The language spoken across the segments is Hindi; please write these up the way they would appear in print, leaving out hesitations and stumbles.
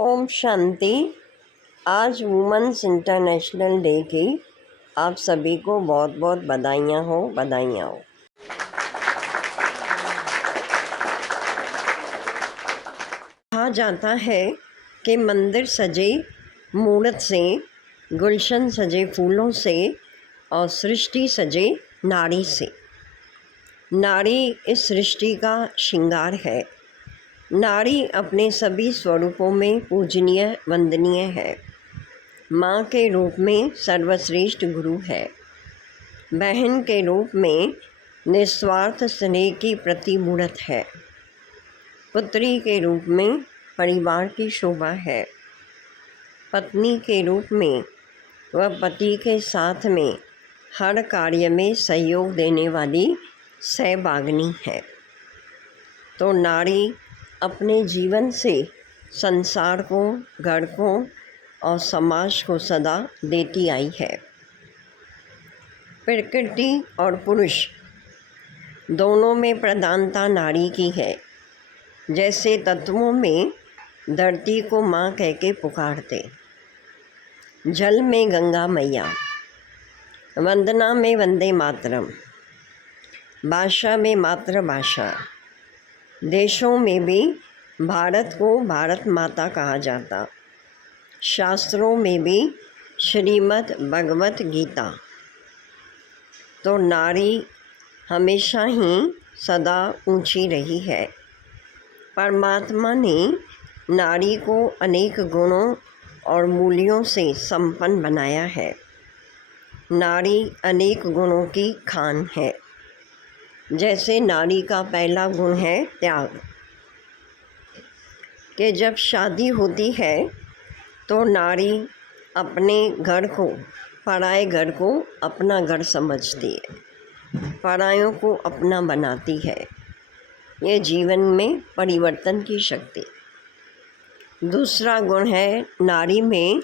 ओम शांति। आज वुमेन्स इंटरनेशनल डे की आप सभी को बहुत बहुत बधाइयाँ हो। कहा जाता है कि मंदिर सजे मूर्त से, गुलशन सजे फूलों से और सृष्टि सजे नारी से। नारी इस सृष्टि का श्रृंगार है। नारी अपने सभी स्वरूपों में पूजनीय वंदनीय है। माँ के रूप में सर्वश्रेष्ठ गुरु है। बहन के रूप में निस्वार्थ स्नेह की प्रतिमूर्त है। पुत्री के रूप में परिवार की शोभा है। पत्नी के रूप में वह पति के साथ में हर कार्य में सहयोग देने वाली सहभागिनी है। तो नारी अपने जीवन से संसार को, घर को और समाज को सदा देती आई है। प्रकृति और पुरुष दोनों में प्रधानता नारी की है। जैसे तत्वों में धरती को माँ कह के पुकारते, जल में गंगा मैया, वंदना में वंदे मातरम, भाषा में मातृभाषा, देशों में भी भारत को भारत माता कहा जाता, शास्त्रों में भी श्रीमद् भगवत गीता। तो नारी हमेशा ही सदा ऊंची रही है। परमात्मा ने नारी को अनेक गुणों और मूल्यों से संपन्न बनाया है। नारी अनेक गुणों की खान है। जैसे नारी का पहला गुण है त्याग, कि जब शादी होती है तो नारी अपने घर को, पराए घर को अपना घर समझती है, परायों को अपना बनाती है। ये जीवन में परिवर्तन की शक्ति। दूसरा गुण है नारी में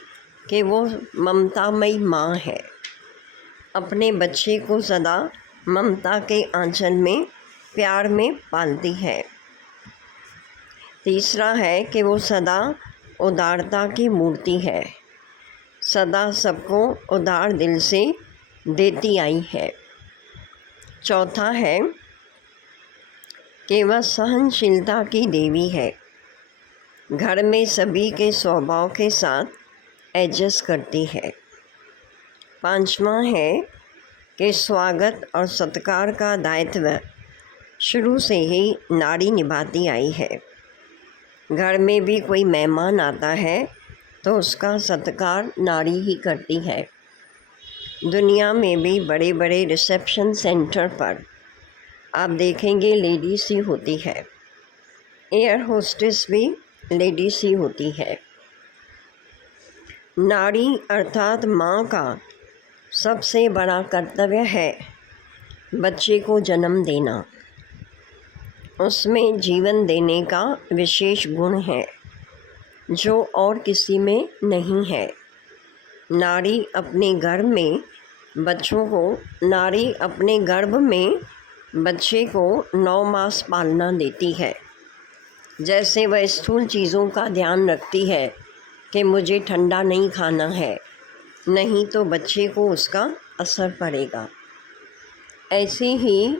कि वो ममतामयी माँ है। अपने बच्चे को सदा ममता के आंचल में, प्यार में पालती है। तीसरा है कि वो सदा उदारता की मूर्ति है। सदा सबको उदार दिल से देती आई है। चौथा है कि वह सहनशीलता की देवी है। घर में सभी के स्वभाव के साथ एडजस्ट करती है। पांचवा है कि स्वागत और सत्कार का दायित्व शुरू से ही नारी निभाती आई है। घर में भी कोई मेहमान आता है तो उसका सत्कार नारी ही करती है। दुनिया में भी बड़े बड़े रिसेप्शन सेंटर पर आप देखेंगे लेडीज़ ही होती है। एयर होस्टेस भी लेडीज़ ही होती है। नारी अर्थात माँ का सबसे बड़ा कर्तव्य है बच्चे को जन्म देना। उसमें जीवन देने का विशेष गुण है जो और किसी में नहीं है। नारी अपने घर में बच्चों को, नारी अपने गर्भ में बच्चे को 9 मास पालना देती है। जैसे वह स्थूल चीज़ों का ध्यान रखती है कि मुझे ठंडा नहीं खाना है, नहीं तो बच्चे को उसका असर पड़ेगा। ऐसे ही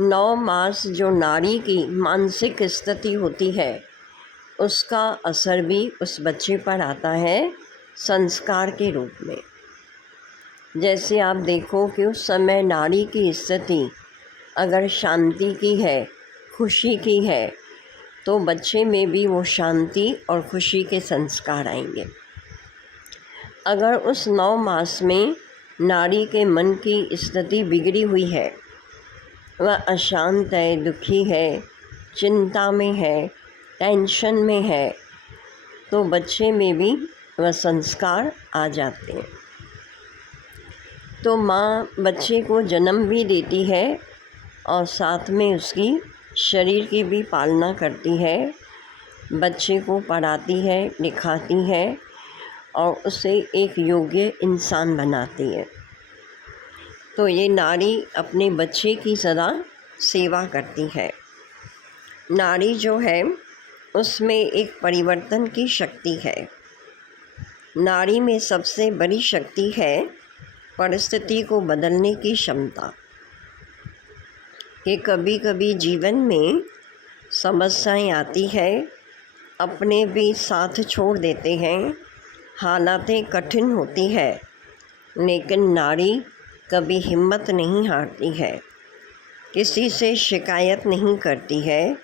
9 मास जो नारी की मानसिक स्थिति होती है उसका असर भी उस बच्चे पर आता है संस्कार के रूप में। जैसे आप देखो कि उस समय नारी की स्थिति अगर शांति की है, खुशी की है, तो बच्चे में भी वो शांति और खुशी के संस्कार आएंगे। अगर उस 9 मास में नारी के मन की स्थिति बिगड़ी हुई है, वह अशांत है, दुखी है, चिंता में है, टेंशन में है, तो बच्चे में भी वह संस्कार आ जाते हैं। तो माँ बच्चे को जन्म भी देती है और साथ में उसकी शरीर की भी पालना करती है, बच्चे को पढ़ाती है, लिखाती है और उसे एक योग्य इंसान बनाती है। तो ये नारी अपने बच्चे की सदा सेवा करती है। नारी जो है उसमें एक परिवर्तन की शक्ति है। नारी में सबसे बड़ी शक्ति है परिस्थिति को बदलने की क्षमता। कि कभी कभी जीवन में समस्याएं आती है, अपने भी साथ छोड़ देते हैं, हालातें कठिन होती है, लेकिन नारी कभी हिम्मत नहीं हारती है, किसी से शिकायत नहीं करती है,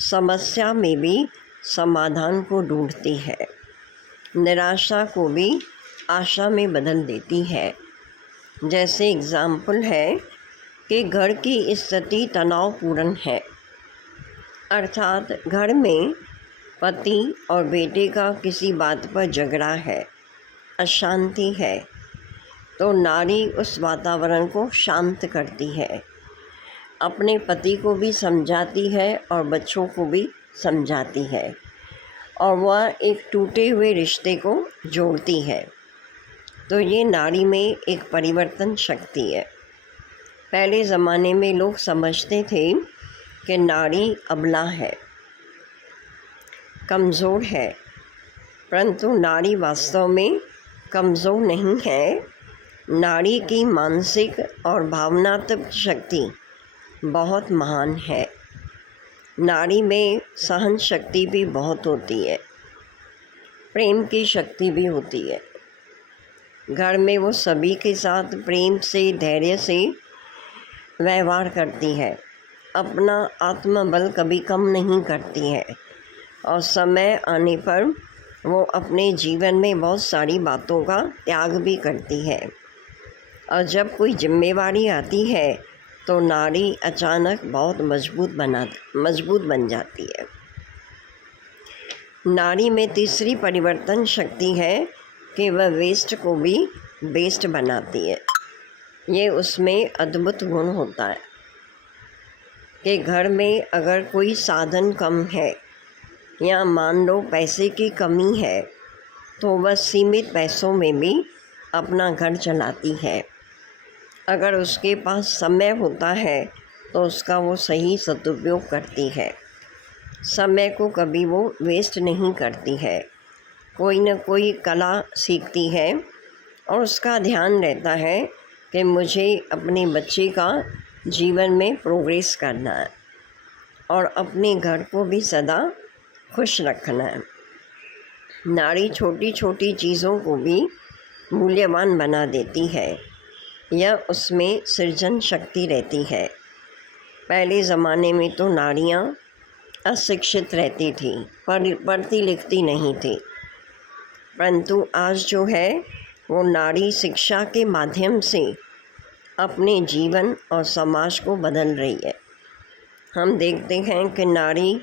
समस्या में भी समाधान को ढूंढती है, निराशा को भी आशा में बदल देती है। जैसे एग्ज़ाम्पल है कि घर की स्थिति तनावपूर्ण है, अर्थात घर में पति और बेटे का किसी बात पर झगड़ा है, अशांति है, तो नारी उस वातावरण को शांत करती है, अपने पति को भी समझाती है और बच्चों को भी समझाती है, और वह एक टूटे हुए रिश्ते को जोड़ती है। तो ये नारी में एक परिवर्तन शक्ति है। पहले ज़माने में लोग समझते थे कि नारी अबला है, कमज़ोर है, परंतु नारी वास्तव में कमज़ोर नहीं है। नारी की मानसिक और भावनात्मक शक्ति बहुत महान है। नारी में सहन शक्ति भी बहुत होती है, प्रेम की शक्ति भी होती है। घर में वो सभी के साथ प्रेम से, धैर्य से व्यवहार करती है, अपना आत्मबल कभी कम नहीं करती है, और समय आने पर वो अपने जीवन में बहुत सारी बातों का त्याग भी करती है। और जब कोई जिम्मेवारी आती है तो नारी अचानक बहुत मजबूत बन जाती है। नारी में तीसरी परिवर्तन शक्ति है कि वह वेस्ट को भी बेस्ट बनाती है। ये उसमें अद्भुत गुण होता है कि घर में अगर कोई साधन कम है या मान लो पैसे की कमी है, तो वह सीमित पैसों में भी अपना घर चलाती है। अगर उसके पास समय होता है तो उसका वो सही सदुपयोग करती है, समय को कभी वो वेस्ट नहीं करती है। कोई न कोई कला सीखती है और उसका ध्यान रहता है कि मुझे अपने बच्चे का जीवन में प्रोग्रेस करना है और अपने घर को भी सदा खुश रखना है। नारी छोटी छोटी चीज़ों को भी मूल्यवान बना देती है, यह उसमें सृजन शक्ति रहती है। पहले ज़माने में तो नारियां अशिक्षित रहती थी, पढ़ती लिखती नहीं थी, परंतु आज जो है वो नारी शिक्षा के माध्यम से अपने जीवन और समाज को बदल रही है। हम देखते हैं कि नारी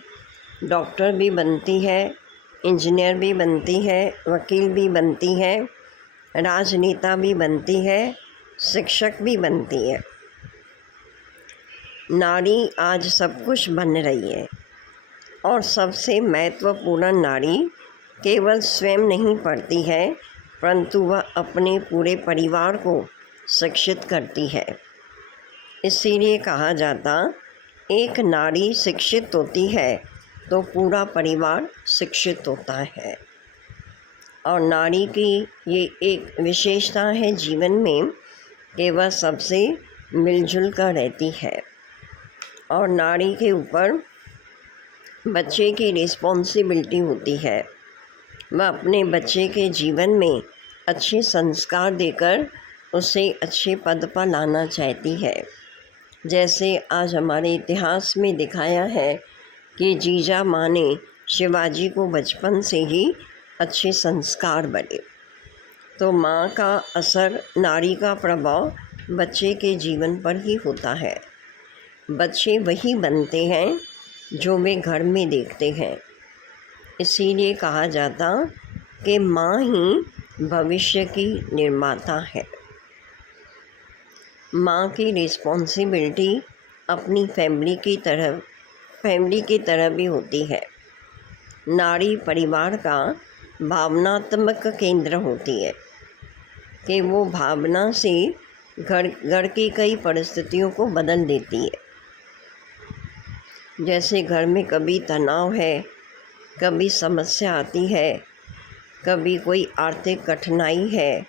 डॉक्टर भी बनती है, इंजीनियर भी बनती है, वकील भी बनती है, राजनेता भी बनती है, शिक्षक भी बनती है। नारी आज सब कुछ बन रही है, और सबसे महत्वपूर्ण, नारी केवल स्वयं नहीं पढ़ती है, परंतु वह अपने पूरे परिवार को शिक्षित करती है। इसीलिए कहा जाता, एक नारी शिक्षित होती है तो पूरा परिवार शिक्षित होता है। और नारी की ये एक विशेषता है जीवन में कि वह सबसे मिलजुल कर रहती है, और नारी के ऊपर बच्चे की रिस्पॉन्सिबिलिटी होती है। वह अपने बच्चे के जीवन में अच्छे संस्कार देकर उसे अच्छे पद पर लाना चाहती है। जैसे आज हमारे इतिहास में दिखाया है कि जीजा माँ ने शिवाजी को बचपन से ही अच्छे संस्कार बने। तो माँ का असर, नारी का प्रभाव बच्चे के जीवन पर ही होता है। बच्चे वही बनते हैं जो वे घर में देखते हैं। इसीलिए कहा जाता कि माँ ही भविष्य की निर्माता है। माँ की रिस्पॉन्सिबिलिटी अपनी फैमिली की तरह भी होती है। नारी परिवार का भावनात्मक केंद्र होती है कि वो भावना से घर की कई परिस्थितियों को बदल देती है। जैसे घर में कभी तनाव है, कभी समस्या आती है, कभी कोई आर्थिक कठिनाई है,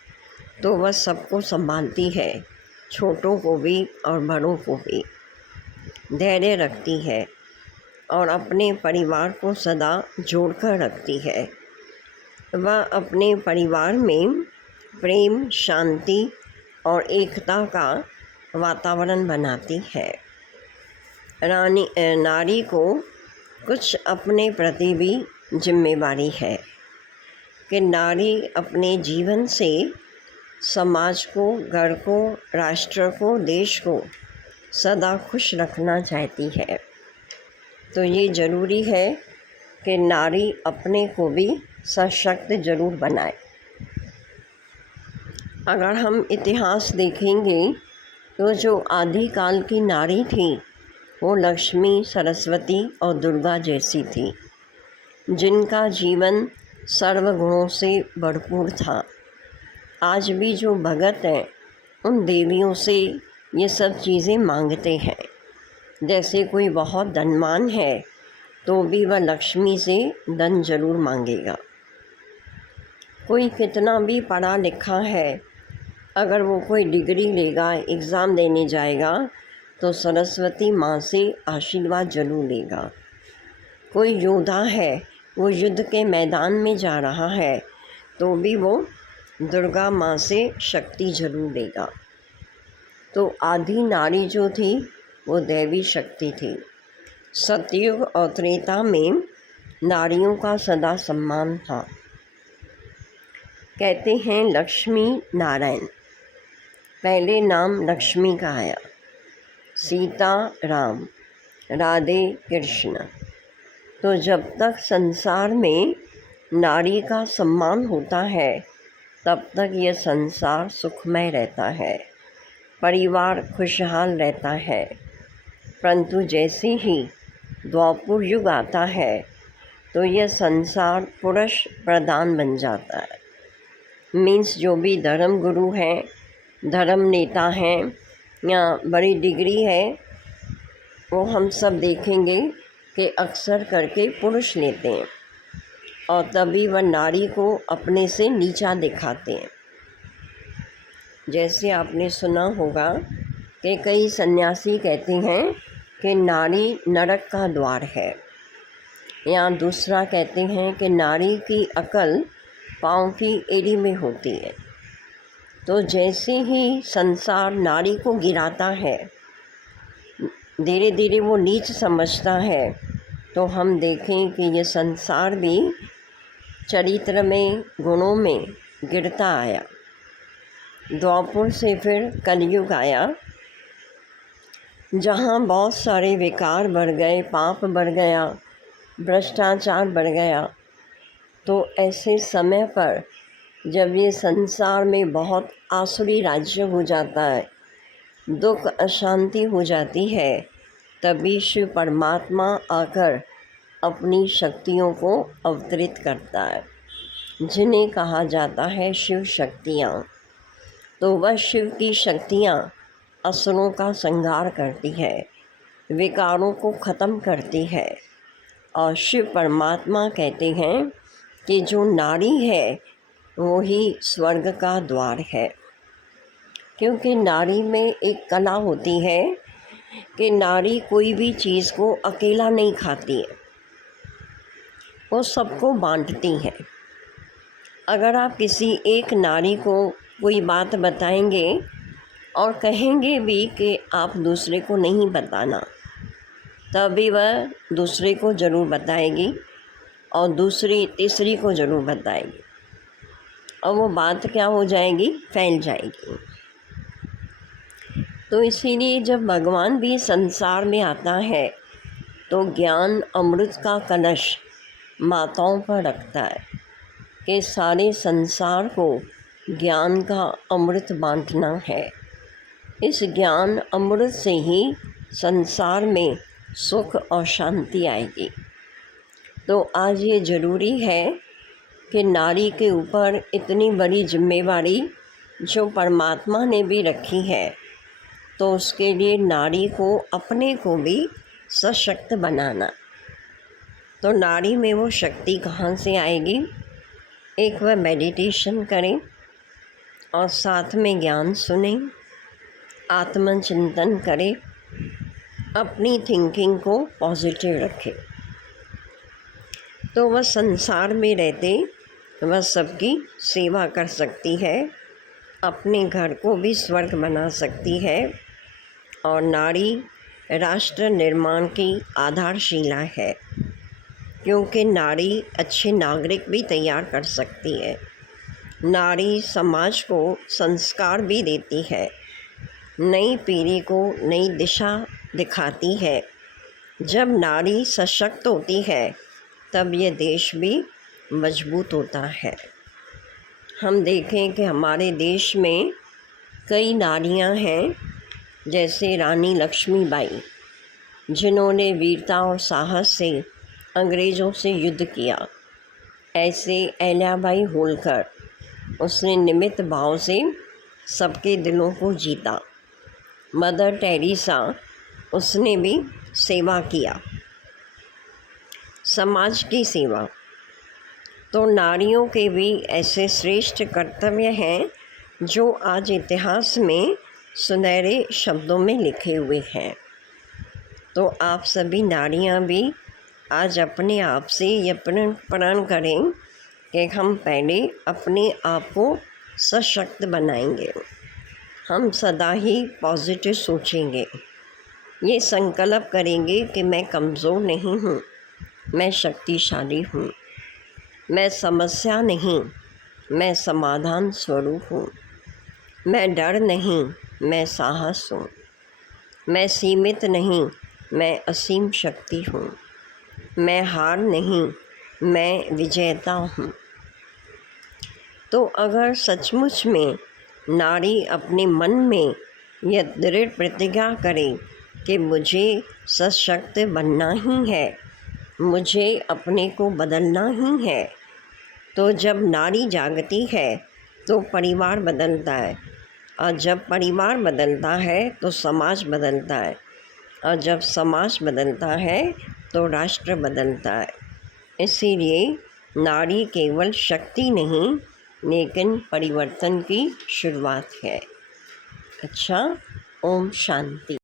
तो वह सबको संभालती है, छोटों को भी और बड़ों को भी। धैर्य रखती है और अपने परिवार को सदा जोड़कर रखती है। वह अपने परिवार में प्रेम, शांति और एकता का वातावरण बनाती है। नारी को कुछ अपने प्रति भी जिम्मेवारी है कि नारी अपने जीवन से समाज को, घर को, राष्ट्र को, देश को सदा खुश रखना चाहती है। तो ये ज़रूरी है कि नारी अपने को भी सशक्त ज़रूर बनाए। अगर हम इतिहास देखेंगे तो जो आदिकाल की नारी थी वो लक्ष्मी, सरस्वती और दुर्गा जैसी थी, जिनका जीवन सर्वगुणों से भरपूर था। आज भी जो भगत हैं उन देवियों से ये सब चीज़ें मांगते हैं। जैसे कोई बहुत धनवान है तो भी वह लक्ष्मी से धन जरूर मांगेगा। कोई कितना भी पढ़ा लिखा है, अगर वो कोई डिग्री लेगा, एग्ज़ाम देने जाएगा तो सरस्वती माँ से आशीर्वाद जरूर लेगा। कोई योद्धा है, वो युद्ध के मैदान में जा रहा है तो भी वो दुर्गा माँ से शक्ति जरूर लेगा। तो आदि नारी जो थी वो दैवी शक्ति थी। सतयुग और त्रेता में नारियों का सदा सम्मान था। कहते हैं लक्ष्मी नारायण, पहले नाम लक्ष्मी का आया, सीता राम, राधे कृष्ण। तो जब तक संसार में नारी का सम्मान होता है तब तक यह संसार सुखमय रहता है, परिवार खुशहाल रहता है। परंतु जैसे ही द्वापर युग आता है तो यह संसार पुरुष प्रधान बन जाता है। मीन्स जो भी धर्म गुरु हैं, धर्म नेता हैं या बड़ी डिग्री है, वो हम सब देखेंगे कि अक्सर करके पुरुष लेते हैं और तभी वह नारी को अपने से नीचा दिखाते हैं। जैसे आपने सुना होगा कि कई सन्यासी कहते हैं कि नारी नरक का द्वार है, या दूसरा कहते हैं कि नारी की अकल पाँव की एड़ी में होती है। तो जैसे ही संसार नारी को गिराता है, धीरे धीरे वो नीच समझता है, तो हम देखें कि ये संसार भी चरित्र में, गुणों में गिरता आया। द्वापर से फिर कलयुग आया, जहाँ बहुत सारे विकार बढ़ गए, पाप बढ़ गया, भ्रष्टाचार बढ़ गया। तो ऐसे समय पर जब ये संसार में बहुत आसुरी राज्य हो जाता है, दुख अशांति हो जाती है, तभी शिव परमात्मा आकर अपनी शक्तियों को अवतरित करता है, जिन्हें कहा जाता है शिव शक्तियाँ। तो वह शिव की शक्तियाँ असुरों का संहार करती है, विकारों को ख़त्म करती है। और शिव परमात्मा कहते हैं कि जो नारी है वो ही स्वर्ग का द्वार है, क्योंकि नारी में एक कला होती है कि नारी कोई भी चीज़ को अकेला नहीं खाती है, वो सबको बांटती है। अगर आप किसी एक नारी को कोई बात बताएंगे और कहेंगे भी कि आप दूसरे को नहीं बताना, तभी वह दूसरे को ज़रूर बताएगी और दूसरी तीसरी को ज़रूर बताएगी, और वो बात क्या हो जाएगी, फैल जाएगी। तो इसीलिए जब भगवान भी संसार में आता है तो ज्ञान अमृत का कलश माताओं पर रखता है कि सारे संसार को ज्ञान का अमृत बांटना है। इस ज्ञान अमृत से ही संसार में सुख और शांति आएगी। तो आज ये ज़रूरी है कि नारी के ऊपर इतनी बड़ी जिम्मेवारी जो परमात्मा ने भी रखी है, तो उसके लिए नारी को अपने को भी सशक्त बनाना। तो नारी में वो शक्ति कहाँ से आएगी? एक वह मेडिटेशन करें और साथ में ज्ञान सुने, आत्मचिंतन करें, अपनी थिंकिंग को पॉजिटिव रखें, तो वह संसार में रहते वह सबकी सेवा कर सकती है, अपने घर को भी स्वर्ग बना सकती है। और नारी राष्ट्र निर्माण की आधारशिला है, क्योंकि नारी अच्छे नागरिक भी तैयार कर सकती है। नारी समाज को संस्कार भी देती है, नई पीढ़ी को नई दिशा दिखाती है। जब नारी सशक्त होती है तब ये देश भी मजबूत होता है। हम देखें कि हमारे देश में कई नारियां हैं, जैसे रानी लक्ष्मीबाई, जिन्होंने वीरता और साहस से अंग्रेज़ों से युद्ध किया। ऐसे अहिल्याबाई होलकर, उसने निमित्त भाव से सबके दिलों को जीता। मदर टेरेसा, उसने भी सेवा किया, समाज की सेवा। तो नारियों के भी ऐसे श्रेष्ठ कर्तव्य हैं जो आज इतिहास में सुनहरे शब्दों में लिखे हुए हैं। तो आप सभी नारियां भी आज अपने आप से ये प्रण करें कि हम पहले अपने आप को सशक्त बनाएंगे, हम सदा ही पॉजिटिव सोचेंगे, ये संकल्प करेंगे कि मैं कमज़ोर नहीं हूँ, मैं शक्तिशाली हूँ, मैं समस्या नहीं, मैं समाधान स्वरूप हूँ, मैं डर नहीं, मैं साहस हूँ, मैं सीमित नहीं, मैं असीम शक्ति हूँ, मैं हार नहीं, मैं विजेता हूँ। तो अगर सचमुच में नारी अपने मन में यह दृढ़ प्रतिज्ञा करे कि मुझे सशक्त बनना ही है, मुझे अपने को बदलना ही है, तो जब नारी जागती है तो परिवार बदलता है, और जब परिवार बदलता है तो समाज बदलता है, और जब समाज बदलता है तो राष्ट्र बदलता है। इसीलिए नारी केवल शक्ति नहीं, लेकिन परिवर्तन की शुरुआत है। अच्छा, ओम शांति।